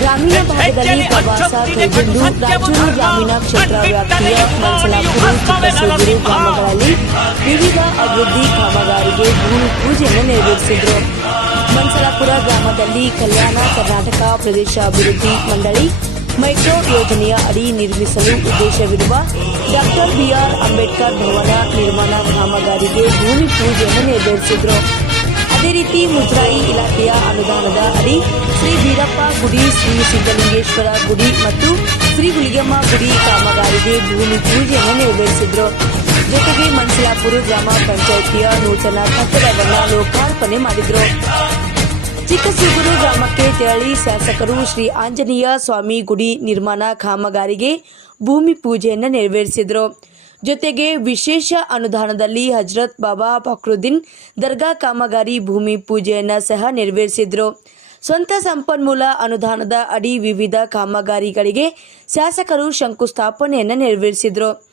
ಗ್ರಾಮದಲ್ಲಿ ಪ್ರವಾಸ ಕೈಗೊಂಡು ರಾಯಚೂರು ಗ್ರಾಮೀಣ ಕ್ಷೇತ್ರ ವ್ಯಾಪ್ತಿಯ ಮನ್ಸಲಾಪುರ ಚಿಕ್ಕಸೂಗೂರು ಗ್ರಾಮಗಳಲ್ಲಿ ವಿವಿಧ ಅಭಿವೃದ್ಧಿ ಕಾಮಗಾರಿಗೆ ಭೂಮಿ ಪೂಜೆಯನ್ನು ನೆರವೇರಿಸಿದರು. ಮನ್ಸಲಾಪುರ ಗ್ರಾಮದಲ್ಲಿ ಕಲ್ಯಾಣ ಕರ್ನಾಟಕ ಪ್ರದೇಶ ಅಭಿವೃದ್ಧಿ ಮಂಡಳಿ ಮೆಟ್ರೋ ಯೋಜನೆಯ ಅಡಿ ನಿರ್ಮಿಸಲು ಉದ್ದೇಶವಿರುವ doctor B R Ambedkar Bhavan ನಿರ್ಮಾಣ ಕಾಮಗಾರಿಗೆ ಭೂಮಿ ಪೂಜೆಯನ್ನು ನೆರವೇರಿಸಿದರು. ಅದೇ ರೀತಿ ಮುಜರಾಯಿ ಇಲಾಖೆಯ ಅನುದಾನದ ಅಡಿ ಶ್ರೀ ಬೀರಪ್ಪ ಗುಡಿ, ಶ್ರೀ ಸಿದ್ದಲಿಂಗೇಶ್ವರ ಗುಡಿ ಮತ್ತು ಶ್ರೀ ಹುಲಿಗೆಮ್ಮ ಗುಡಿ ಕಾಮಗಾರಿಗೆ ಭೂಮಿ ಪೂಜೆಯನ್ನು ನೆರವೇರಿಸಿದರು. ಜೊತೆಗೆ ಮನ್ಸಲಾಪುರ ಗ್ರಾಮ ಪಂಚಾಯಿತಿಯ ನೂತನ ಕಟ್ಟಡವನ್ನು ಲೋಕಾರ್ಪಣೆ ಮಾಡಿದರು. ಚಿಕ್ಕಸೂಗೂರು ಗ್ರಾಮಕ್ಕೆ ತೆರಳಿ ಶಾಸಕರು ಶ್ರೀ ಆಂಜನೇಯ ಸ್ವಾಮಿ ಗುಡಿ ನಿರ್ಮಾಣ ಕಾಮಗಾರಿಗೆ ಭೂಮಿ ಪೂಜೆಯನ್ನು ನೆರವೇರಿಸಿದರು. ಜೊತೆಗೆ ವಿಶೇಷ ಅನುದಾನದಲ್ಲಿ ಹಜರತ್ ಬಾಬಾ ಫಕ್ರುದ್ದೀನ್ ದರ್ಗಾ ಕಾಮಗಾರಿ ಭೂಮಿ ಪೂಜೆಯನ್ನು ಸಹ ನೆರವೇರಿಸಿದರು. ಸ್ವಂತ ಸಂಪನ್ಮೂಲ ಅನುದಾನದ ಅಡಿ ವಿವಿಧ ಕಾಮಗಾರಿಗಳಿಗೆ ಶಾಸಕರು ಶಂಕುಸ್ಥಾಪನೆಯನ್ನು ನೆರವೇರಿಸಿದರು.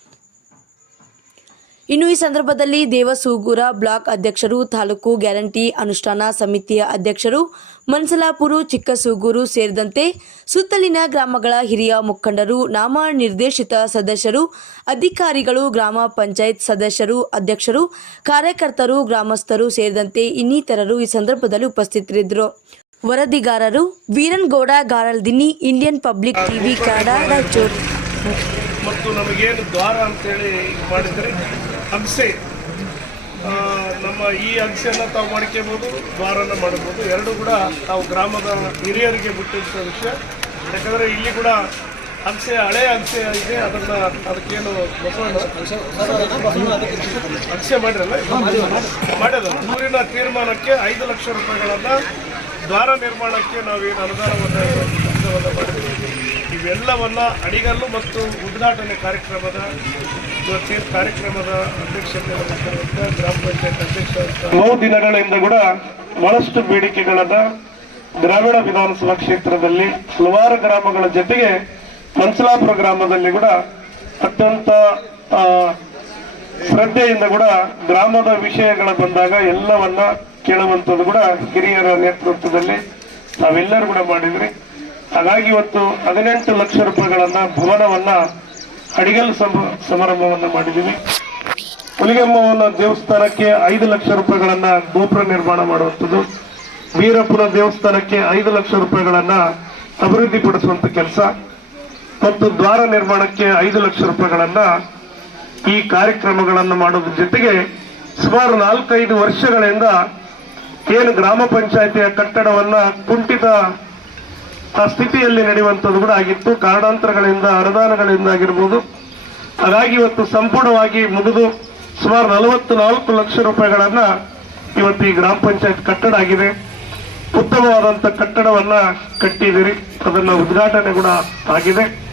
ಇನ್ನು ಈ ಸಂದರ್ಭದಲ್ಲಿ ದೇವಸೂಗೂರ ಬ್ಲಾಕ್ ಅಧ್ಯಕ್ಷರು, ತಾಲೂಕು ಗ್ಯಾರಂಟಿ ಅನುಷ್ಠಾನ ಸಮಿತಿಯ ಅಧ್ಯಕ್ಷರು, ಮನ್ಸಲಾಪುರ ಚಿಕ್ಕಸೂಗೂರು ಸೇರಿದಂತೆ ಸುತ್ತಲಿನ ಗ್ರಾಮಗಳ ಹಿರಿಯ ಮುಖಂಡರು ನಾಮ ನಿರ್ದೇಶಿತ ಸದಸ್ಯರು, ಅಧಿಕಾರಿಗಳು, ಗ್ರಾಮ ಪಂಚಾಯತ್ ಸದಸ್ಯರು, ಅಧ್ಯಕ್ಷರು, ಕಾರ್ಯಕರ್ತರು, ಗ್ರಾಮಸ್ಥರು ಸೇರಿದಂತೆ ಇನ್ನಿತರರು ಈ ಸಂದರ್ಭದಲ್ಲಿ ಉಪಸ್ಥಿತರಿದ್ದರು. ವರದಿಗಾರರು Veerangouda ಗಾರಲ್ದಿನಿ Indian public TV, Kannada Raichur. ಮತ್ತು ನಮಗೇನು ದ್ವಾರ ಅಂತೇಳಿ ಮಾಡಿದರೆ ಅಗಸೆ ನಮ್ಮ ಈ ಅಗಸೆಯನ್ನು ತಾವು ಮಾಡ್ಕೋಬೋದು, ದ್ವಾರನ ಮಾಡ್ಬೋದು. ಎರಡು ಕೂಡ ತಾವು ಗ್ರಾಮದ ಹಿರಿಯರಿಗೆ ಬಿಟ್ಟಿದ್ದ ವಿಷಯ. ಯಾಕಂದರೆ ಇಲ್ಲಿ ಕೂಡ ಅಗಸೆ ಹಳೆ ಅಗಸೆ ಇದೆ, ಅದನ್ನು ಅದಕ್ಕೇನು ಅಗಸೆ ಮಾಡಿರಲ್ಲ? ಮಾಡಿದ. ಊರಿನ ತೀರ್ಮಾನಕ್ಕೆ ಐದು ಲಕ್ಷ ರೂಪಾಯಿಗಳನ್ನು ದ್ವಾರ ನಿರ್ಮಾಣಕ್ಕೆ ನಾವೇನು ಅನುದಾನವನ್ನು ಮಾಡಿದ್ದೀವಿ ಇವೆಲ್ಲವನ್ನ ಅಡಿಗಲ್ಲು ಮತ್ತು ಉದ್ಘಾಟನೆ ಕಾರ್ಯಕ್ರಮದ ಇವತ್ತಿನ ಕಾರ್ಯಕ್ರಮದ ಅಧ್ಯಕ್ಷತೆ ವಹಿಸಿರುವಂಥ ಗ್ರಾಮ ಪಂಚಾಯತ್ ಅಧ್ಯಕ್ಷ ಹಲವು ದಿನಗಳಿಂದ ಕೂಡ ಬಹಳಷ್ಟು ಬೇಡಿಕೆಗಳನ್ನ ಗ್ರಾಮೀಣ ವಿಧಾನಸಭಾ ಕ್ಷೇತ್ರದಲ್ಲಿ ಹಲವಾರು ಗ್ರಾಮಗಳ ಜೊತೆಗೆ ಮಂಚಲಾಪುರ ಗ್ರಾಮದಲ್ಲಿ ಕೂಡ ಅತ್ಯಂತ ಶ್ರದ್ಧೆಯಿಂದ ಕೂಡ ಗ್ರಾಮದ ವಿಷಯಗಳ ಬಂದಾಗ ಎಲ್ಲವನ್ನ ಕೇಳುವಂಥದ್ದು ಕೂಡ ಹಿರಿಯರ ನೇತೃತ್ವದಲ್ಲಿ ನಾವೆಲ್ಲರೂ ಕೂಡ ಮಾಡಿದ್ರಿ. ಹಾಗಾಗಿ ಇವತ್ತು ಹದಿನೆಂಟು ಲಕ್ಷ ರೂಪಾಯಿಗಳನ್ನ ಭವನವನ್ನ ಅಡಿಗಲ್ ಸಮ ಸಮಾರಂಭವನ್ನ ಮಾಡಿದ್ದೀವಿ. ಹುಲಿಗೆಮ್ಮವನ ದೇವಸ್ಥಾನಕ್ಕೆ ಐದು ಲಕ್ಷ ರೂಪಾಯಿಗಳನ್ನ ಗೋಪುರ ನಿರ್ಮಾಣ ಮಾಡುವಂಥದ್ದು. ವೀರಪುರ ದೇವಸ್ಥಾನಕ್ಕೆ ಐದು ಲಕ್ಷ ರೂಪಾಯಿಗಳನ್ನ ಅಭಿವೃದ್ಧಿಪಡಿಸುವಂತ ಕೆಲಸ. ಮತ್ತು ದ್ವಾರ ನಿರ್ಮಾಣಕ್ಕೆ ಐದು ಲಕ್ಷ ರೂಪಾಯಿಗಳನ್ನ ಈ ಕಾರ್ಯಕ್ರಮಗಳನ್ನು ಮಾಡೋದ್ರ ಜೊತೆಗೆ ಸುಮಾರು ನಾಲ್ಕೈದು ವರ್ಷಗಳಿಂದ ಏನು ಗ್ರಾಮ ಪಂಚಾಯಿತಿಯ ಕಟ್ಟಡವನ್ನ ಕುಂಠಿತ ಸ್ಥಿತಿಯಲ್ಲಿ ನಡೆಯುವಂಥದ್ದು ಕೂಡ ಆಗಿತ್ತು. ಕಾರಣಾಂತರಗಳಿಂದ, ಅನುದಾನಗಳಿಂದ ಆಗಿರ್ಬೋದು. ಹಾಗಾಗಿ ಇವತ್ತು ಸಂಪೂರ್ಣವಾಗಿ ಮುಗಿದು ಸುಮಾರು ನಲವತ್ತು ನಾಲ್ಕು ಲಕ್ಷ ರೂಪಾಯಿಗಳನ್ನು ಇವತ್ತು ಈ ಗ್ರಾಮ ಪಂಚಾಯತ್ ಕಟ್ಟಡ ಆಗಿದೆ. ಉತ್ತಮವಾದಂಥ ಕಟ್ಟಡವನ್ನು ಕಟ್ಟಿದಿರಿ ಅದನ್ನ ಉದ್ಘಾಟನೆ ಕೂಡ ಆಗಿದೆ.